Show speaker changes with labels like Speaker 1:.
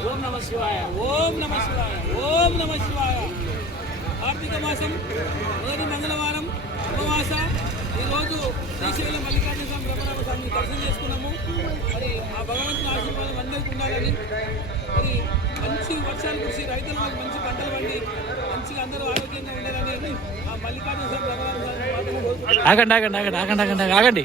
Speaker 1: ఓం నమ శివాయ
Speaker 2: ఓం నమ శివాయ ఓం నమ శివాయ. కార్తీక మాసం మొదటి మంగళవారం ఉపవాస. ఈరోజు శ్రీశైలం మల్లికార్జున స్వామి బ్రహ్మరామ స్వామిని దర్శనం చేసుకున్నాము. మరి ఆ భగవంతుని ఆశీర్వాదం అందరికీ ఉండాలని. మరి మంచి వర్షాలు కురిసి రైతులు మంచి పంటలు పండి మంచిగా అందరూ ఆరోగ్యంగా ఉండాలని ఆ మల్లికార్జున స్వామి బ్రహ్మరామ స్వామి
Speaker 1: ఆగండి ఆగండి ఆగండి ఆగండి ఆగండి ఆగండి.